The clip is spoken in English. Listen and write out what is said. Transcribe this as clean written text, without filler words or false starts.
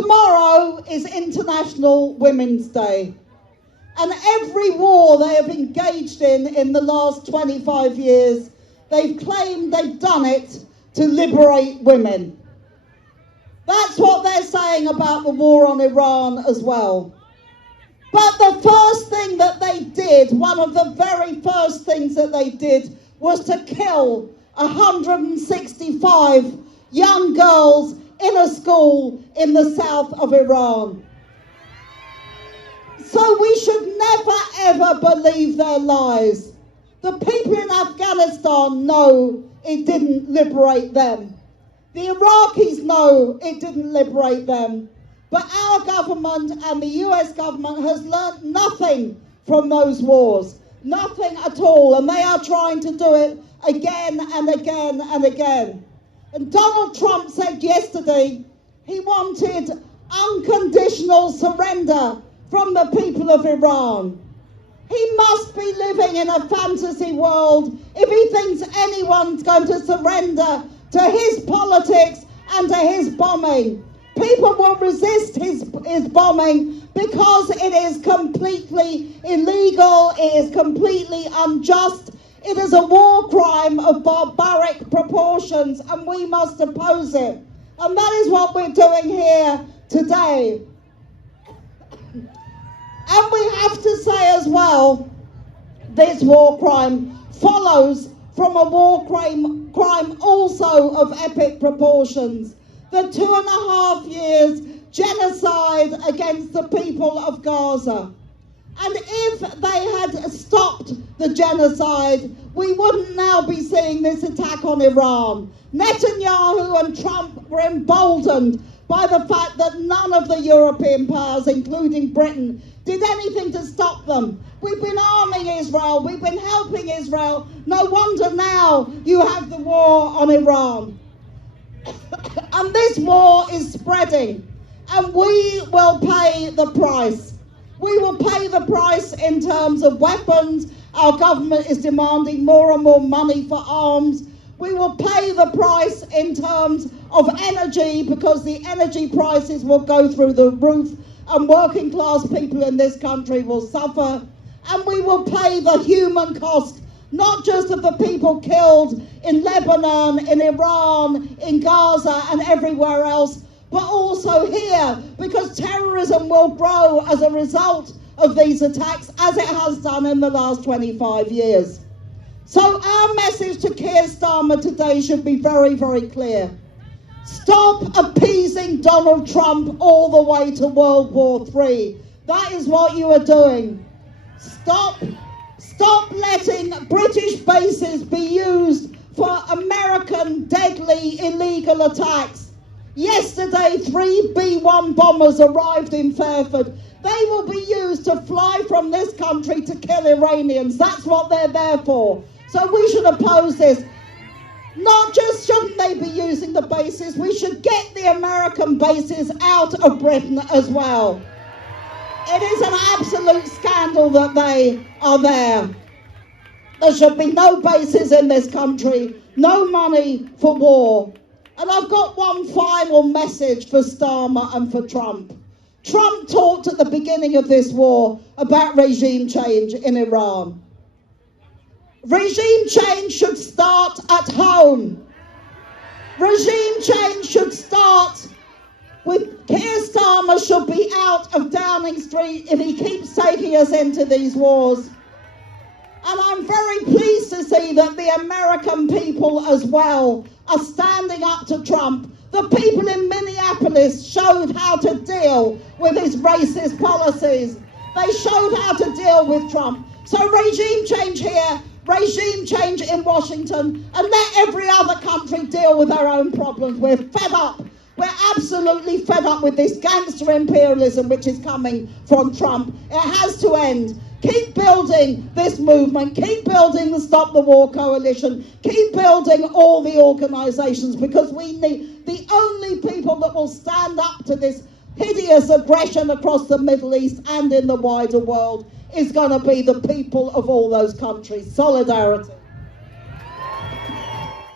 Tomorrow is International Women's Day. And every war they have engaged in the last 25 years, they've claimed they've done it to liberate women. That's what they're saying about the war on Iran as well. But the first thing that they did, one of the very first things that they did, was to kill 165 young girls in a school in the south of Iran. So we should never ever believe their lies. The people in Afghanistan know it didn't liberate them. The Iraqis know it didn't liberate them. But our government and the US government has learnt nothing from those wars. Nothing at all. And they are trying to do it again and again and again. And Donald Trump said yesterday he wanted unconditional surrender from the people of Iran. He must be living in a fantasy world if he thinks anyone's going to surrender to his politics and to his bombing. People will resist his bombing because it is completely illegal, it is completely unjust, it is a war crime of barbaric proportions, and we must oppose it. And that is what we're doing here today. And we have to say as well, this war crime follows from a war crime also of epic proportions. The 2.5 years genocide against the people of Gaza. And if they had stopped the genocide, we wouldn't now be seeing this attack on Iran. Netanyahu and Trump were emboldened by the fact that none of the European powers, including Britain, did anything to stop them. We've been arming Israel, we've been helping Israel. No wonder now you have the war on Iran. And this war is spreading, and we will pay the price. We will pay the price in terms of weapons. Our government is demanding more and more money for arms. We will pay the price in terms of energy, because the energy prices will go through the roof and working class people in this country will suffer. And we will pay the human cost, not just of the people killed in Lebanon, in Iran, in Gaza and everywhere else, but also here, because terrorism will grow as a result of these attacks, as it has done in the last 25 years. So our message to Keir Starmer today should be very, very clear. Stop appeasing Donald Trump all the way to World War III. That is what you are doing. Stop letting British bases be used for American deadly illegal attacks. Yesterday, 3 B-1 bombers arrived in Fairford. They will be used to fly from this country to kill Iranians. That's what they're there for. So we should oppose this. Not just shouldn't they be using the bases, we should get the American bases out of Britain as well. It is an absolute scandal that they are there. There should be no bases in this country, no money for war. And I've got one final message for Starmer and for Trump. Trump talked at the beginning of this war about regime change in Iran. Regime change should start at home. Regime change should start with Keir Starmer should be out of Downing Street if he keeps taking us into these wars. And I'm very pleased to see that the American people as well are standing up to Trump. The people in Minneapolis showed how to deal with his racist policies. They showed how to deal with Trump. So regime change here, regime change in Washington, and let every other country deal with their own problems. We're fed up. We're absolutely fed up with this gangster imperialism which is coming from Trump. It has to end. Keep building this movement. Keep building the Stop the War Coalition. Keep building all the organisations, because we need the only people that will stand up to this hideous aggression across the Middle East and in the wider world is going to be the people of all those countries. Solidarity.